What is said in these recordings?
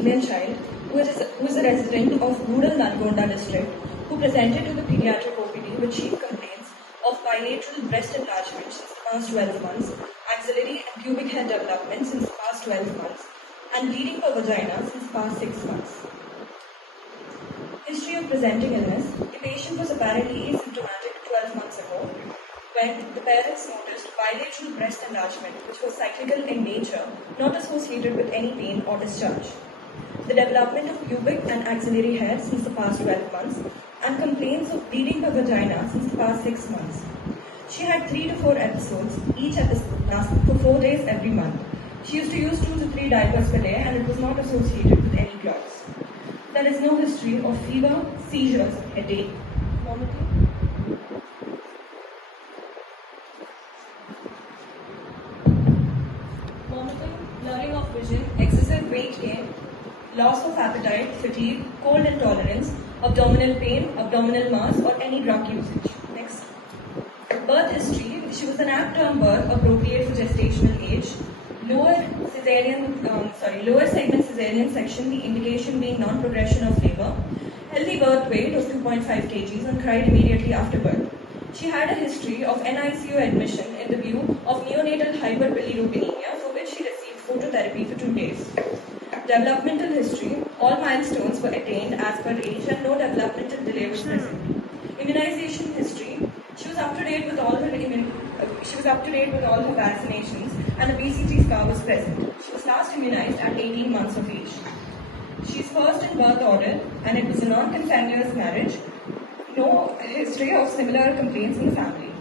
female child who is a resident of rural Nalgonda district who presented to the pediatric OPD with chief complaints of bilateral breast enlargement since the past 12 months, axillary and pubic hair development since the past 12 months, and bleeding per vagina since the past 6 months. History of presenting illness. The patient was apparently asymptomatic 12 months ago when the parents noticed bilateral breast enlargement, which was cyclical in nature, not associated with any pain or discharge. The development of pubic and axillary hair since the past 12 months, and complaints of bleeding per vagina since the past 6 months. She had 3 to 4 episodes, each episode lasted for 4 days every month. She used to use 2 to 3 diapers per day and it was not associated with any clots. There is no history of fever, seizures, headache, vomiting, blurring of vision, excessive weight gain, loss of appetite, fatigue, cold intolerance, abdominal pain, abdominal mass, or any drug usage. Next. Birth history. She was an apt-term birth appropriate for gestational age. Lower segment cesarean section, the indication being non-progression of labor. Healthy birth weight of 2.5 kgs and cried immediately after birth. She had a history of NICU admission in the view of neonatal hyperbilirubinemia, for which she received phototherapy for 2 days. Developmental history. All milestones were attained as per age and no developmental delay was present. Immunization history. She was up to date with all her vaccinations and a BCG scar was present. She was last immunized at 18 months of age. She is first in birth order and it was a non-consanguineous marriage. No history of similar complaints in the family.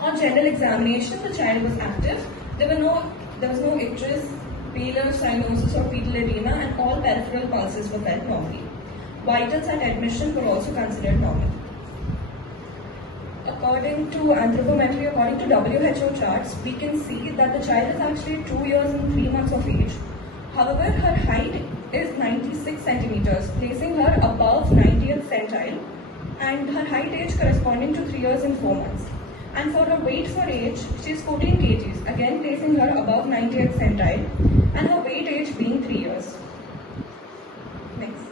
On general examination, the child was active. There was no icterus, paler cyanosis or fetal edema, and all peripheral pulses were felt normally. Vitals at admission were also considered normal. According to anthropometry, according to WHO charts, we can see that the child is actually 2 years and 3 months of age. However, her height is 96 centimeters, placing her above 90th centile, and her height age corresponding to 3 years and 4 months. And for her weight for age, she is 14 kgs, again placing her above 90th centile, and her weight age being 3 years. Next.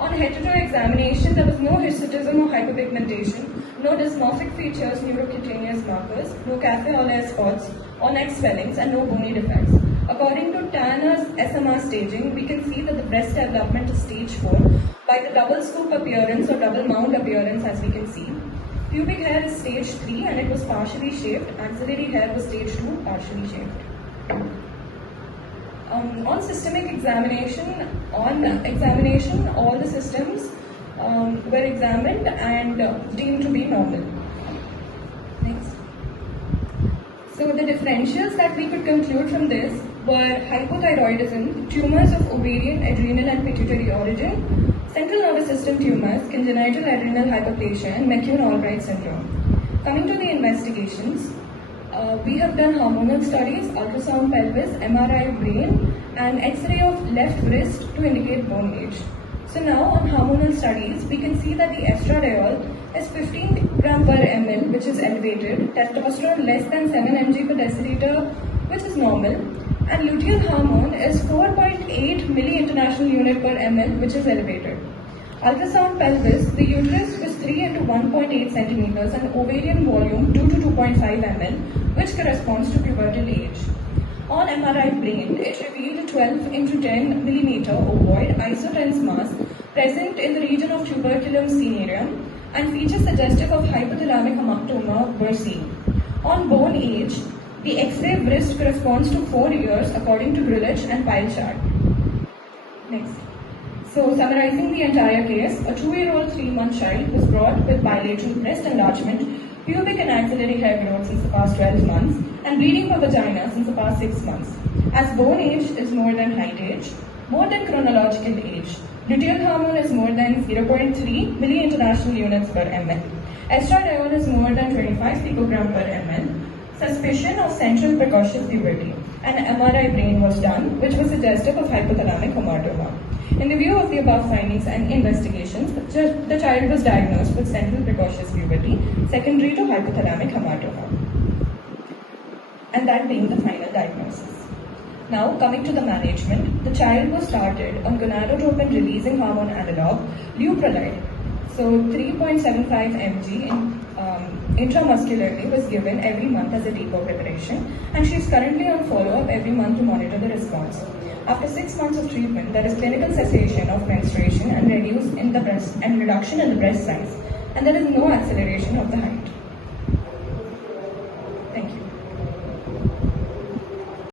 On hetero-examination, there was no hirsutism or hyperpigmentation, no dysmorphic features, neurocutaneous markers, no cafe-au-lait spots or neck swellings, and no bony defects. According to Tanner's SMR staging, we can see that the breast development is stage 4 by the double scoop appearance or double mound appearance, as we can see. Pubic hair is stage 3 and it was partially shaped. Axillary hair was stage 2, partially shaped. On systemic examination, all the systems were examined and deemed to be normal. Next. So the differentials that we could conclude from this were hypothyroidism, tumors of ovarian, adrenal and pituitary origin, central nervous system tumors, congenital adrenal hyperplasia, and McCune-Albright syndrome. Coming to the investigations, we have done hormonal studies, ultrasound pelvis, MRI brain, and X-ray of left wrist to indicate bone age. So now on hormonal studies, we can see that the estradiol is 15 gram per ml, which is elevated, testosterone less than 7 mg per deciliter, which is normal, and luteal hormone is 4.8 milli-international unit per ml, which is elevated. Ultrasound pelvis, the uterus was 3 into 1.8 centimeters and ovarian volume 2 to 2.5 ml, which corresponds to pubertal age. On MRI brain, it revealed 12 into 10 millimeter ovoid isotense mass present in the region of tuberculum cinereum and features suggestive of hypothalamic hamartoma were seen. On bone age, the X-ray wrist corresponds to 4 years according to Grulich and Pyle chart. Next. So, summarizing the entire case, a 2-year-old 3-month child was brought with bilateral breast enlargement, pubic and axillary hair growth since the past 12 months, and bleeding per vagina since the past 6 months. As bone age is more than height age, more than chronological age, luteal hormone is more than 0.3 milli-international units per ml. Estradiol is more than 25 picogram per ml. Suspicion of central precocious puberty. An MRI brain was done, which was suggestive of hypothalamic hamartoma. In the view of the above findings and investigations, the child was diagnosed with central precocious puberty, secondary to hypothalamic hamartoma, and that being the final diagnosis. Now, coming to the management, the child was started on gonadotropin releasing hormone analog, leuprolide. So 3.75 mg intramuscularly was given every month as a depot preparation, and she is currently on follow-up every month to monitor the response. After 6 months of treatment, there is clinical cessation of menstruation and reduction in the breast size, and there is no acceleration of the height.